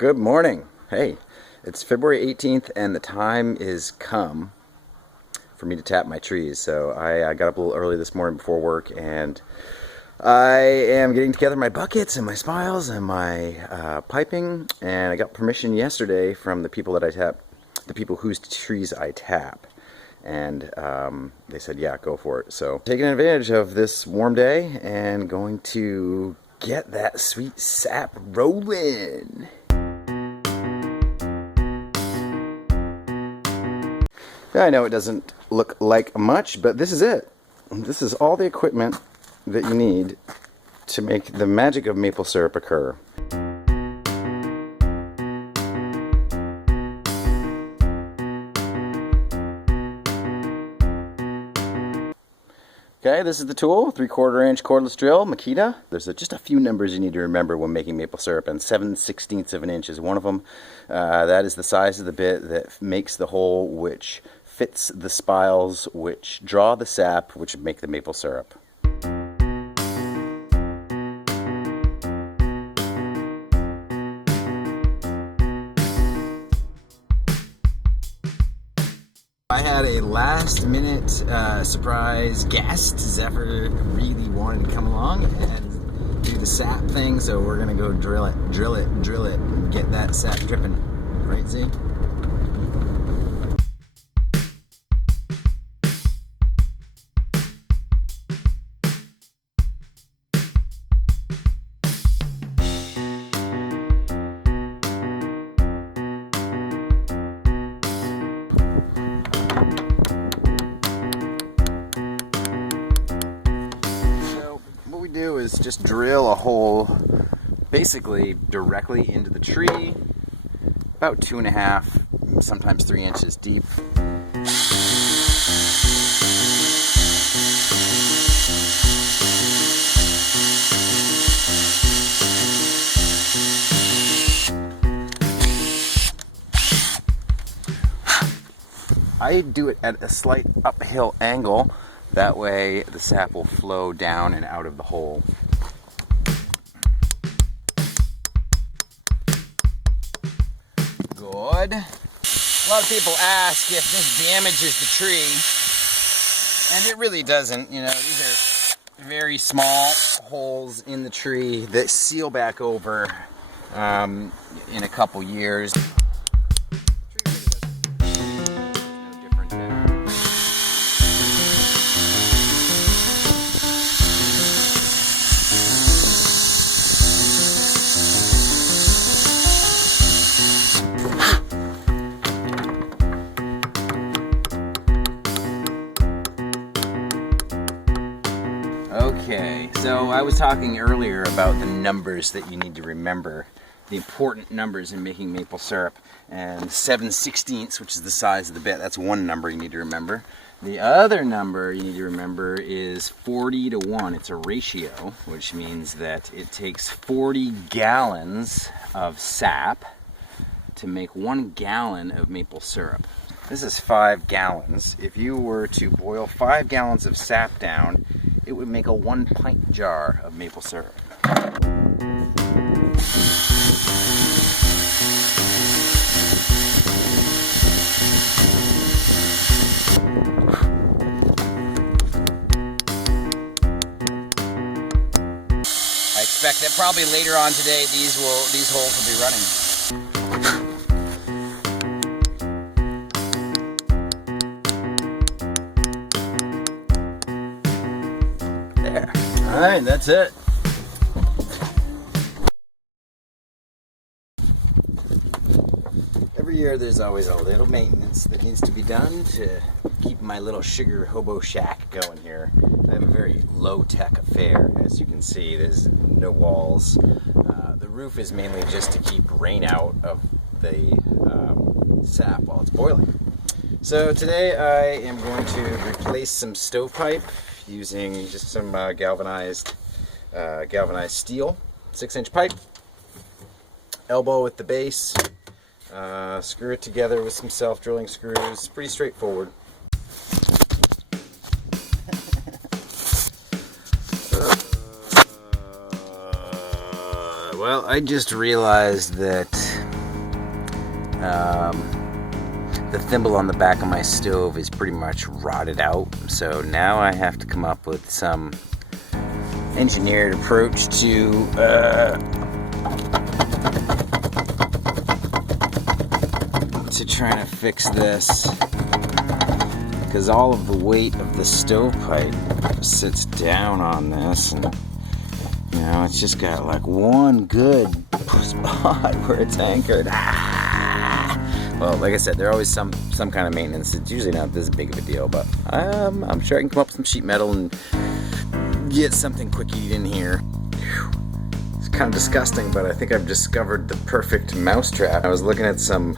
Good morning. Hey, it's February 18th and the time is come for me to tap my trees. So I got up a little early this morning before work and I am getting together my buckets and my spiles and my piping, and I got permission yesterday from the people that I tap, the people whose trees I tap, and they said, yeah, go for it. So taking advantage of this warm day and going to get that sweet sap rolling. I know it doesn't look like much, but this is it. This is all the equipment that you need to make the magic of maple syrup occur. Okay, this is the tool, 3/4 inch cordless drill, Makita. There's just a few numbers you need to remember when making maple syrup, and 7/16 of an inch is one of them. That is the size of the bit that makes the hole which fits the spiles, which draw the sap, which make the maple syrup. I had a last minute surprise guest. Zephyr really wanted to come along and do the sap thing, so we're gonna go drill it, get that sap dripping. Right, Z? Do is just drill a hole basically directly into the tree, about 2.5, sometimes 3 inches deep. I do it at a slight uphill angle. That way the sap will flow down and out of the hole. Good. A lot of people ask if this damages the tree, and it really doesn't. You know, these are very small holes in the tree that seal back over in a couple years. Okay, so I was talking earlier about the numbers that you need to remember, the important numbers in making maple syrup, and 7/16, which is the size of the bit, that's one number you need to remember. The other number you need to remember is 40:1. It's a ratio, which means that it takes 40 gallons of sap to make 1 gallon of maple syrup. This is 5 gallons. If you were to boil 5 gallons of sap down, it would make a 1 pint jar of maple syrup. I expect that probably later on today these holes will be running. There. All right, that's it. Every year there's always a little maintenance that needs to be done to keep my little sugar hobo shack going here. I have a very low-tech affair, as you can see. There's no walls. The roof is mainly just to keep rain out of the sap while it's boiling. So today I am going to replace some stovepipe using just some galvanized steel, 6-inch pipe, elbow at the base, screw it together with some self-drilling screws. Pretty straightforward. Well, I just realized that The thimble on the back of my stove is pretty much rotted out, so now I have to come up with some engineered approach to trying to fix this, because all of the weight of the stovepipe sits down on this, and you know, it's just got like one good spot where it's anchored. Well, like I said, there's always some kind of maintenance. It's usually not this big of a deal, but I'm sure I can come up with some sheet metal and get something quick eat in here. Whew. It's kind of disgusting, but I think I've discovered the perfect mousetrap. I was looking at some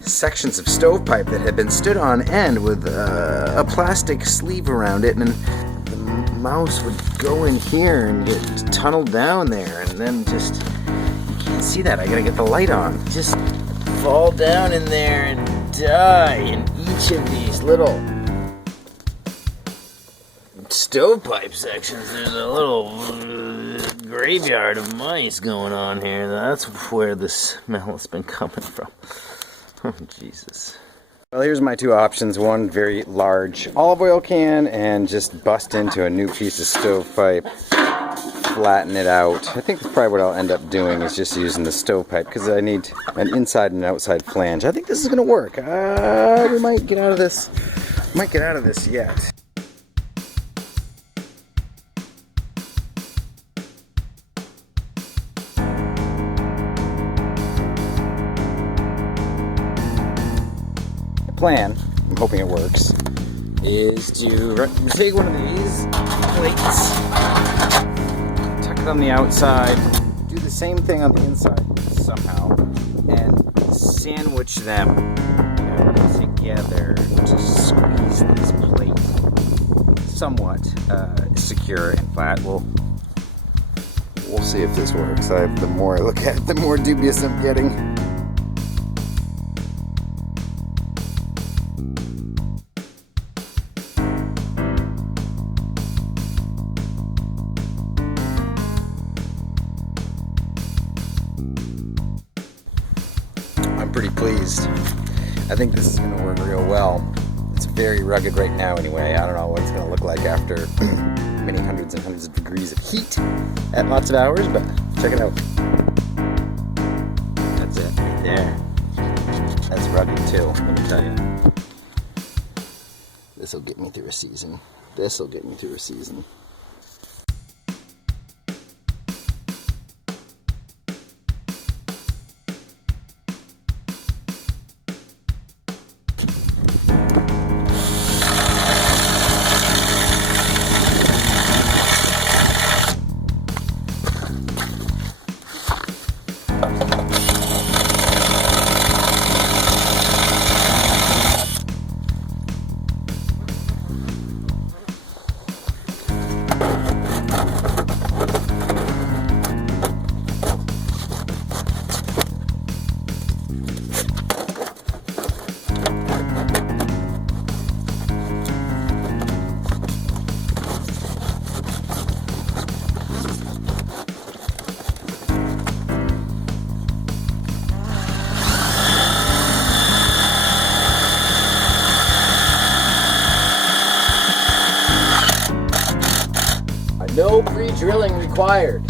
sections of stovepipe that had been stood on end with a plastic sleeve around it, and the mouse would go in here and get tunneled down there, and then just, you can't see that, I gotta get the light on, just fall down in there and die in each of these little stovepipe sections. There's a little graveyard of mice going on here. That's where the smell has been coming from. Oh, Jesus. Well, here's my two options. One very large olive oil can, and just bust into a new piece of stovepipe, flatten it out. I think that's probably what I'll end up doing, is just using the stovepipe, because I need an inside and outside flange. I think this is going to work. We might get out of this. Might get out of this yet. Plan, I'm hoping it works, is to take one of these plates, tuck it on the outside, do the same thing on the inside somehow, and sandwich them together to squeeze this plate somewhat secure and flat. We'll see if this works. The more I look at it, the more dubious I'm getting. Pretty pleased. I think this is going to work real well. It's very rugged right now anyway. I don't know what it's going to look like after many hundreds and hundreds of degrees of heat at lots of hours, but check it out. That's it right there. That's rugged too, let me tell you. This will get me through a season. This will get me through a season. No pre-drilling required.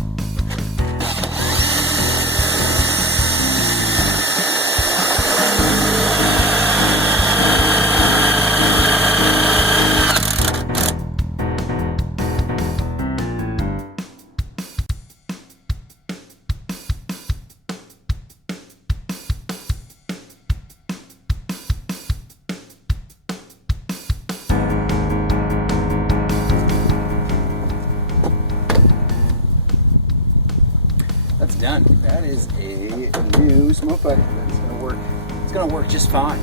That's done. That is a new smoke pipe. That's gonna work. It's gonna work just fine.